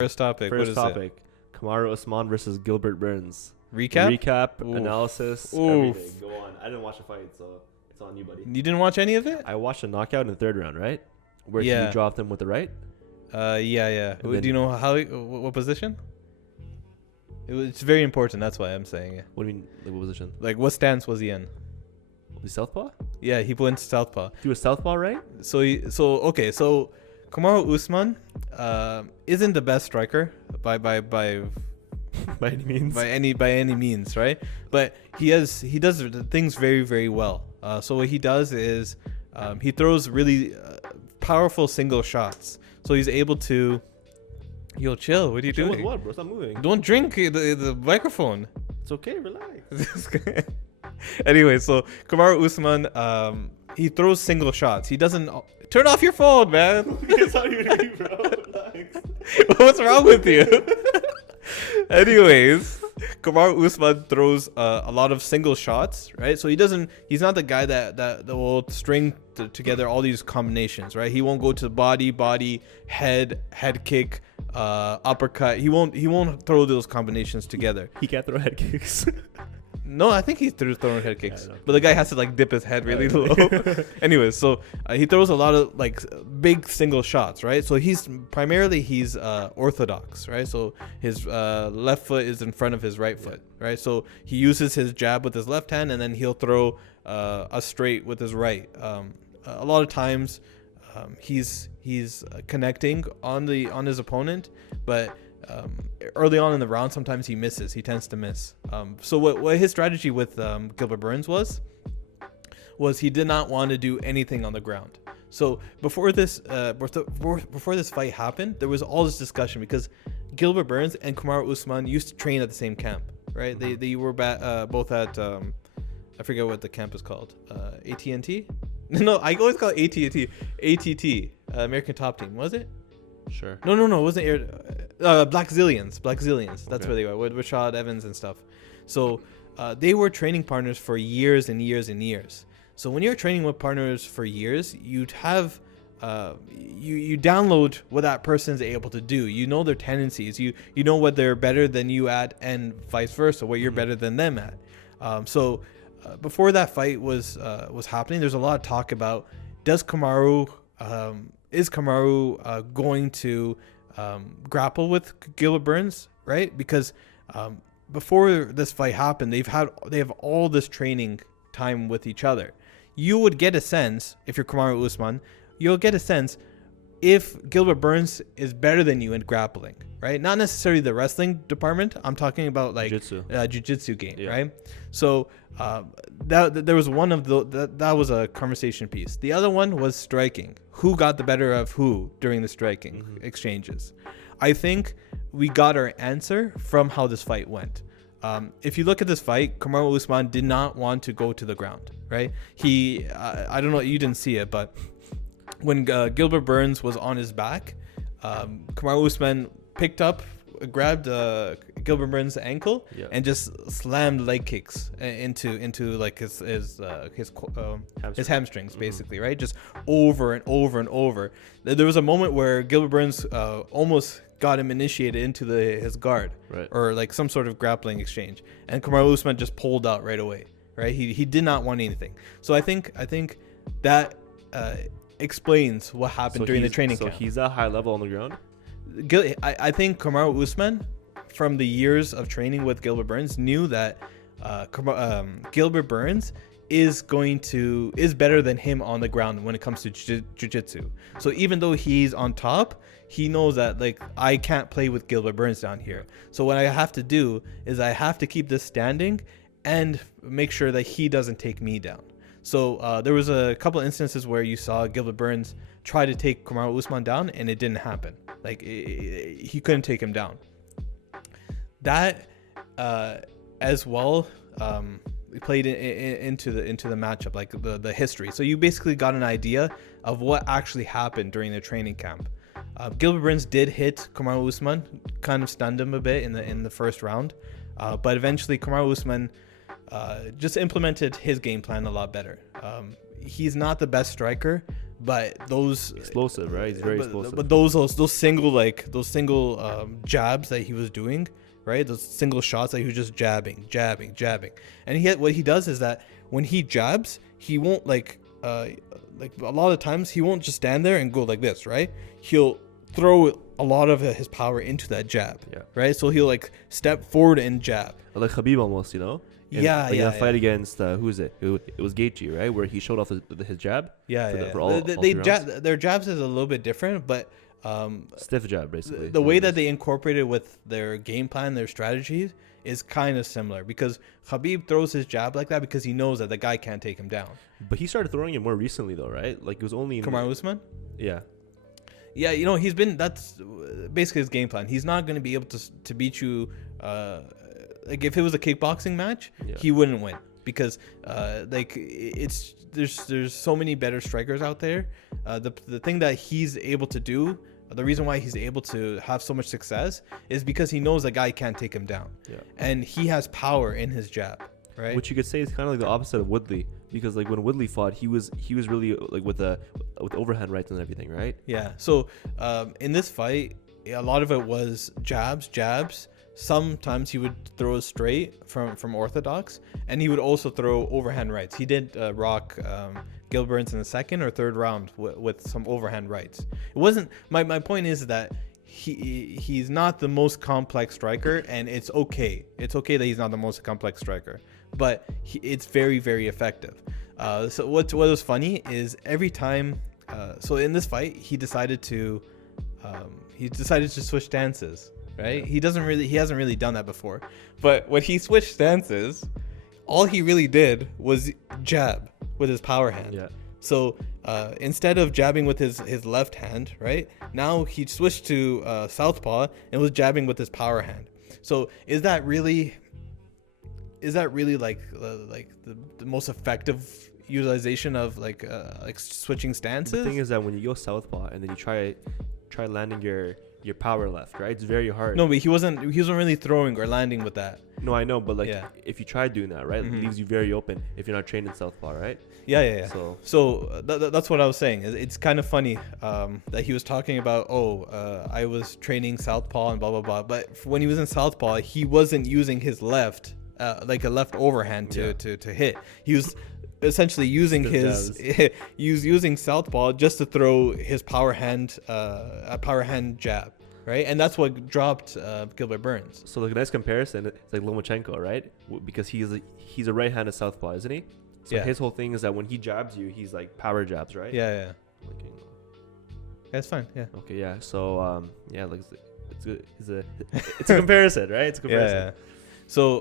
First topic. What First is topic: Kamaru Usman versus Gilbert Burns. it? Recap? Recap, Oof. analysis, Oof. everything. Go on. I didn't watch the fight, so it's on you, buddy. You didn't watch any of it? I watched a knockout in the third round, right? Where Yeah. he dropped him with the right. Yeah. And then- Do you know what position? It's very important. That's why I'm saying it. What do you mean? Like, what position? Like, what stance was he in? The southpaw? Yeah, he went to southpaw. He was southpaw, right? So Kamaru Usman isn't the best striker by By any means. by any means, right? But he does the things very, very well. So what he does is he throws really powerful single shots. So he's able to. Yo, chill. What are you Chill with doing? what, bro? Stop moving. Don't drink the microphone. It's okay. Relax. Anyway, so Kamaru Usman, he throws single shots. He doesn't turn off your phone, man. It's not even me, bro. Relax. What's wrong with you? Anyways, Kamaru Usman throws a lot of single shots, right? So he's not the guy that will string together all these combinations, right? He won't go to body, head kick, uppercut. He won't throw those combinations together. He can't throw head kicks. No, I think he threw throwing head kicks, Yeah, I know. but the guy has to like dip his head really Yeah. low. Anyways, so he throws a lot of like big single shots, right? So he's orthodox, right? So his left foot is in front of his right foot, right? So he uses his jab with his left hand, and then he'll throw a straight with his right. A lot of times, he's connecting on his opponent, but early on in the round, sometimes he misses. He tends to miss. So what his strategy with Gilbert Burns was he did not want to do anything on the ground. So before this fight happened, there was all this discussion because Gilbert Burns and Kamaru Usman used to train at the same camp, right? They were both at I forget what the camp is called. AT&T? No, I always call it AT&T. ATT, American Top Team. Was it? Sure. No, it wasn't Black Zillions. That's Okay. where they were with Rashad Evans and stuff. So they were training partners for years and years and years. So when you're training with partners for years, you'd have you download what that person's able to do. You know their tendencies. You know what they're better than you at, and vice versa, what you're better than them at. Before that fight was happening, there's a lot of talk about is Kamaru going to grapple with Gilbert Burns, right? Because before this fight happened, they have all this training time with each other. You would get a sense, if you're Kamaru Usman, you'll get a sense if Gilbert Burns is better than you in grappling, right? Not necessarily the wrestling department. I'm talking about like jiu-jitsu game, Yeah. right? So that there was one of that was a conversation piece. The other one was striking. Who got the better of who during the striking exchanges? I think we got our answer from how this fight went. If you look at this fight, Kamaru Usman did not want to go to the ground, right? I don't know, you didn't see it, but when Gilbert Burns was on his back, Kamaru Usman grabbed Gilbert Burns' ankle and just slammed leg kicks into like his hamstrings, basically, right? Just over and over and over. There was a moment where Gilbert Burns almost got him initiated into his guard, Right. or like some sort of grappling exchange, and Kamaru Usman just pulled out right away, right? He did not want anything. So I think that explains what happened during the training camp. So he's at high level on the ground. I think Kamaru Usman, from the years of training with Gilbert Burns, knew that Gilbert Burns is better than him on the ground when it comes to jiu-jitsu. So even though he's on top, he knows that like I can't play with Gilbert Burns down here. So what I have to do is I have to keep this standing and make sure that he doesn't take me down. So there was a couple of instances where you saw Gilbert Burns try to take Kamaru Usman down, and it didn't happen. Like he couldn't take him down. That as well played into the matchup, like the history. So you basically got an idea of what actually happened during the training camp. Gilbert Burns did hit Kamaru Usman, kind of stunned him a bit in the first round, but eventually Kamaru Usman just implemented his game plan a lot better. He's not the best striker, but those Explosive, right? He's very but, explosive. But those single jabs that he was doing, right? Those single shots that he was just jabbing. And what he does is that when he jabs, he won't like a lot of times he won't just stand there and go like this, right? He'll throw a lot of his power into that jab, Yeah. right? So he'll like step forward and jab. Like Khabib almost, you know? In that fight against who is it? It was Gaethje, right? Where he showed off his jab. For all three rounds. Their jabs is a little bit different, but Stiff jab, basically. the way that they incorporated with their game plan, their strategies, is kind of similar, because Khabib throws his jab like that because he knows that the guy can't take him down. But he started throwing it more recently, though, right? Like it was only Kamaru Usman? Yeah. Yeah, that's basically his game plan. He's not going to be able to beat you. Like if it was a kickboxing match, he wouldn't win, because there's so many better strikers out there. The thing that he's able to do, the reason why he's able to have so much success, is because he knows the guy can't take him down, and he has power in his jab, right? Which you could say is kind of like the opposite of Woodley, because like when Woodley fought, he was really like with overhand rights and everything, right? Yeah. So in this fight, a lot of it was jabs. Sometimes he would throw straight from orthodox, and he would also throw overhand rights. He did rock Gilbert Burns in the second or third round with some overhand rights. It wasn't my point is that he's not the most complex striker, and it's okay. It's okay that he's not the most complex striker, but it's very, very effective. So what was funny is every time. So in this fight, he decided to switch stances. Right? He hasn't really done that before. But when he switched stances, all he really did was jab with his power hand. Yeah. So instead of jabbing with his left hand, right? Now he switched to southpaw and was jabbing with his power hand. So is that really like the most effective utilization of like switching stances? The thing is that when you go southpaw and then you try landing your power left, right? It's very hard. No, but he wasn't really throwing or landing with that. No, I know, but if you try doing that, right, it leaves you very open if you're not trained in southpaw, right? Yeah. So that's what I was saying. It's kind of funny that he was talking about, I was training southpaw and blah blah blah. But when he was in southpaw, he wasn't using his left, like a left overhand to hit. He was essentially using using southpaw just to throw his power hand jab. Right, and that's what dropped Gilbert Burns. So like a nice comparison, it's like Lomachenko, right? Because he's a right-handed southpaw, isn't he? So his whole thing is that when he jabs you, he's like power jabs, right? Yeah. That's fine. Yeah. Okay. Yeah. So like it's a comparison, right? It's a comparison. Yeah. So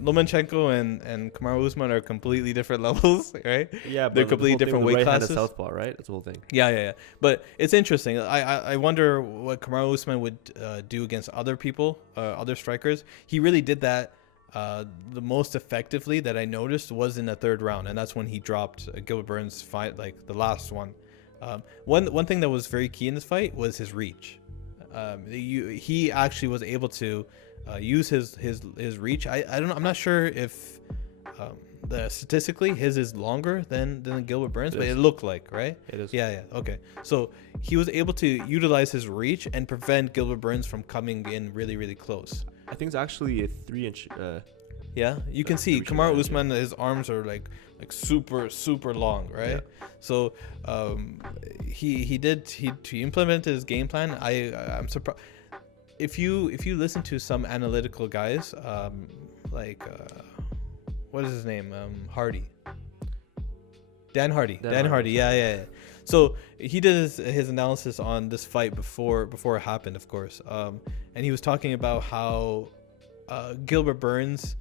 Lomachenko and Kamaru Usman are completely different levels, right? Yeah, but they're completely different weight classes. Southpaw, right? That's the whole thing. Yeah. But it's interesting. I wonder what Kamaru Usman would do against other people, other strikers. He really did that. The most effectively that I noticed was in the third round, and that's when he dropped Gilbert Burns' fight, like the last one. One thing that was very key in this fight was his reach. He actually was able to use his reach. I'm not sure if statistically his is longer than Gilbert Burns, but it looked like, right? It is. Yeah. Okay. So he was able to utilize his reach and prevent Gilbert Burns from coming in really, really close. I think it's actually a 3-inch. Yeah, you can see Kamaru Usman, his arms are like super, super long, right? Yeah. So he implemented his game plan. I'm surprised. If you listen to some analytical guys, what is his name? Dan Hardy. Dan Hardy. Yeah. So he did his analysis on this fight before it happened, of course. And he was talking about how Gilbert Burns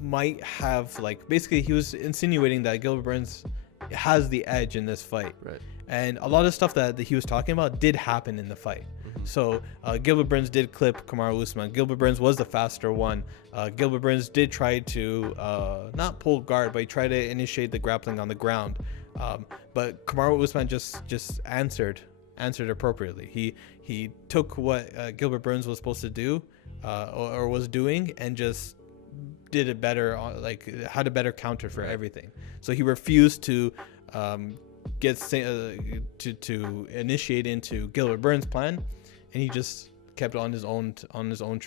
might have, like, basically he was insinuating that Gilbert Burns has the edge in this fight. Right. And a lot of stuff that he was talking about did happen in the fight. So Gilbert Burns did clip Kamaru Usman. Gilbert Burns was the faster one. Gilbert Burns did try to not pull guard, but he tried to initiate the grappling on the ground. But Kamaru Usman just answered appropriately. He took what Gilbert Burns was supposed to do or was doing, and just did it better. Like, had a better counter for everything. So he refused to gets to initiate into Gilbert Burns' plan, and he just kept on his own train.